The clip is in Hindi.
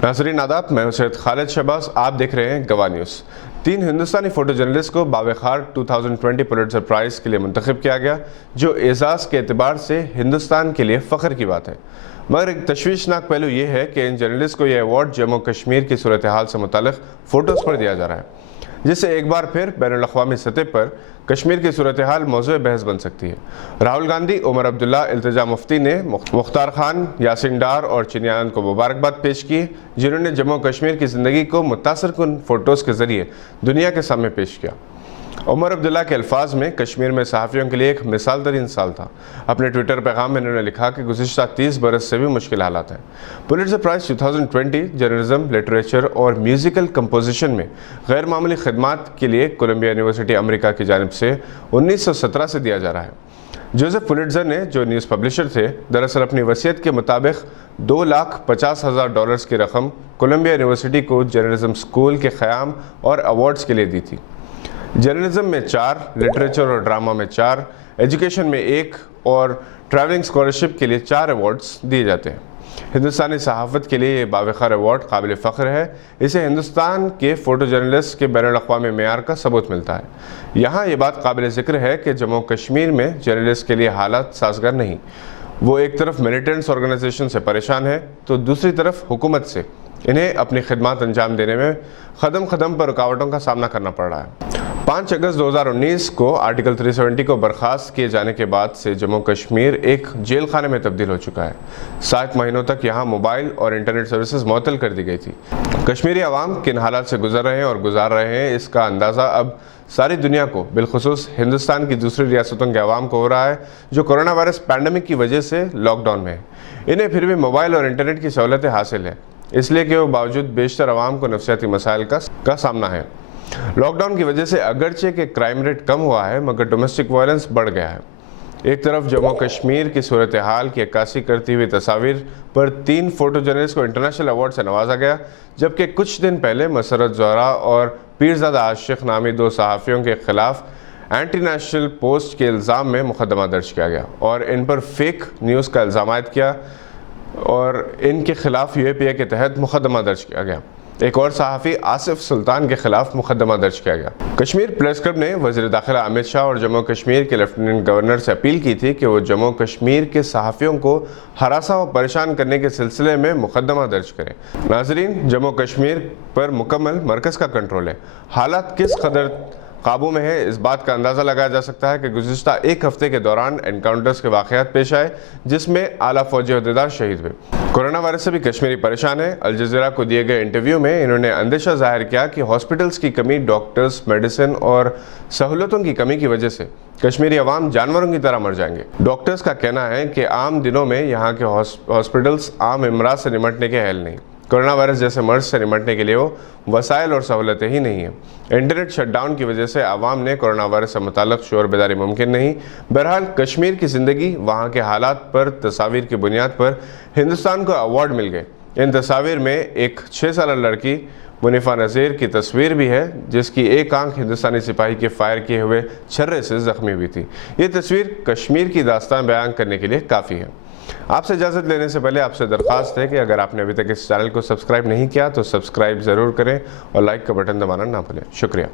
नाज़रीन आदाब, मैं हूं सैयद खालिद शहबाज। आप देख रहे हैं गवाह न्यूज़। 3 हिंदुस्तानी फ़ोटो जर्नलिस्ट को बावखार 2020 पुलित्ज़र प्राइज़ के लिए मुंतखब किया गया, जो एजाज़ के एतबार से हिंदुस्तान के लिए फ़ख्र की बात है। मगर एक तशवीशनाक पहलू ये है कि इन जर्नलिस्ट को यह अवार्ड जम्मू कश्मीर की सूरत हाल से मुताल्लिक़ फ़ोटोज़ पर दिया जा रहा है, जिससे एक बार फिर बैनुल अक़वामी सतह पर कश्मीर की सूरत हाल मौज़ूए बहस बन सकती है। राहुल गांधी, उमर अब्दुल्ला, इल्तिजा मुफ्ती ने मुख्तार खान, यासीन डार और चिन्यान को मुबारकबाद पेश की, जिन्होंने जम्मू कश्मीर की ज़िंदगी को मुतासरकुन फ़ोटोज़ के ज़रिए दुनिया के सामने पेश किया। उमर अब्दुल्ला के अल्फाज में कश्मीर में सहाफ़ियों के लिए एक मिसाल तरीन साल था। अपने ट्विटर पैगाम में इन्होंने लिखा कि गुज़िश्ता 30 बरस से भी मुश्किल हालात हैं। पुलित्ज़र प्राइज़ 2020 जर्नलिज्म, लिटरेचर और म्यूज़िकल कंपोजिशन में गैर मामूली खिदमात के लिए कोलंबिया यूनिवर्सिटी अमेरिका की जानिब से 1917 से दिया जा रहा है। जोसेफ पुलित्ज़र ने, जो न्यूज़ पब्लिशर थे, दरअसल अपनी वसीयत के मुताबिक $2,50,000 की रकम कोलंबिया यूनिवर्सिटी को जर्नलिज्म स्कूल के क़याम और अवार्ड्स के लिए दी थी। जर्नलिज्म में 4, लिटरेचर और ड्रामा में 4, एजुकेशन में 1 और ट्रैवलिंग स्कॉलरशिप के लिए 4 अवार्ड्स दिए जाते हैं। हिंदुस्तानी सहाफ़त के लिए ये बावखार अवार्ड काबिल फ़ख्र है। इसे हिंदुस्तान के फ़ोटो जर्नलिस्ट के बैनुल अक़वामी मेयार का सबूत मिलता है। यहाँ ये बात काबिल ज़िक्र है कि जम्मू कश्मीर में जर्नलिस्ट के लिए हालात साज़गार नहीं। वो एक तरफ मिलिटेंट्स ऑर्गेनाइजेशन से परेशान है, तो दूसरी तरफ हुकूमत से इन्हें अपनी खिदमात अंजाम देने में कदम कदम पर रुकावटों का सामना करना पड़ रहा है। 5 अगस्त 2019 को आर्टिकल 370 को बर्खास्त किए जाने के बाद से जम्मू कश्मीर एक जेल खाने में तब्दील हो चुका है। 7 महीनों तक यहाँ मोबाइल और इंटरनेट सर्विसेज मुअत्तल कर दी गई थी। कश्मीरी अवाम किन हालात से गुजर रहे हैं और गुजार रहे हैं, इसका अंदाज़ा अब सारी दुनिया को, बिलखुसूस हिंदुस्तान की दूसरी रियासतों के अवाम को हो रहा है, जो कोरोना वायरस पैंडमिक की वजह से लॉकडाउन में है। इन्हें फिर भी मोबाइल और इंटरनेट की सहूलतें हासिल है, इसलिए कि वो बावजूद बेशतर अवाम को नफसियाती मसाइल का सामना है। लॉकडाउन की वजह से अगरचे के क्राइम रेट कम हुआ है, मगर डोमेस्टिक वायलेंस बढ़ गया है। एक तरफ जम्मू कश्मीर की सूरत हाल की अक्कासी करती हुई तस्वीर पर 3 फ़ोटो जर्नलिस्ट को इंटरनेशनल अवार्ड से नवाजा गया, जबकि कुछ दिन पहले मसरत ज़ोहरा और पीरज़ादा आशिक नामी 2 सहाफ़ियों के खिलाफ एंटी नेशनल पोस्ट के इल्ज़ाम में मुकदमा दर्ज किया गया और इन पर फेक न्यूज़ का इल्ज़ाम आयद किया और इनके खिलाफ UAPA के तहत मुकदमा दर्ज किया गया। एक और सहाफ़ी आसिफ सुल्तान के खिलाफ मुकदमा दर्ज किया गया। कश्मीर प्रेस क्लब ने वज़ीर दाखिला अमित शाह और जम्मू कश्मीर के लेफ्टिनेंट गवर्नर से अपील की थी कि वो जम्मू कश्मीर के सहाफ़ियों को हरासा और परेशान करने के सिलसिले में मुकदमा दर्ज करें। नाज़रीन, जम्मू कश्मीर पर मुकम्मल मरकज़ का कंट्रोल है। हालात किस कदर काबू में है, इस बात का अंदाज़ा लगाया जा सकता है कि गुज़िश्ता 1 हफ़्ते के दौरान एनकाउंटर्स के वाक़यात पेश आए, जिसमें आला फ़ौजी अहदेदार शहीद हुए। कोरोना वायरस से भी कश्मीरी परेशान है। अल जज़ीरा को दिए गए इंटरव्यू में इन्होंने अंदेशा जाहिर किया कि हॉस्पिटल्स की कमी, डॉक्टर्स, मेडिसिन और सहूलतों की कमी की वजह से कश्मीरी अवाम जानवरों की तरह मर जाएंगे। डॉक्टर्स का कहना है कि आम दिनों में यहाँ के हॉस्पिटल्स आम इमराज से निमटने के अहल नहीं। कोरोना वायरस जैसे मर्ज से निमटने के लिए वो वसाइल और सहूलतें ही नहीं हैं। इंटरनेट शटडाउन की वजह से आवाम ने कोरोना वायरस से मुताल्लिक़ शोर बेदारी मुमकिन नहीं। बहरहाल कश्मीर की ज़िंदगी, वहाँ के हालात पर तस्वीर की बुनियाद पर हिंदुस्तान को अवार्ड मिल गए। इन तस्वीर में एक 6 साल लड़की मुनीफा नज़ीर की तस्वीर भी है, जिसकी एक आंख हिंदुस्तानी सिपाही के फायर किए हुए छर्रे से ज़ख्मी हुई थी। ये तस्वीर कश्मीर की दास्तान बयान करने के लिए काफ़ी है। आपसे इजाज़त लेने से पहले आपसे दरख्वास्त है कि अगर आपने अभी तक इस चैनल को सब्सक्राइब नहीं किया तो सब्सक्राइब ज़रूर करें और लाइक का बटन दबाना ना भूलें। शुक्रिया।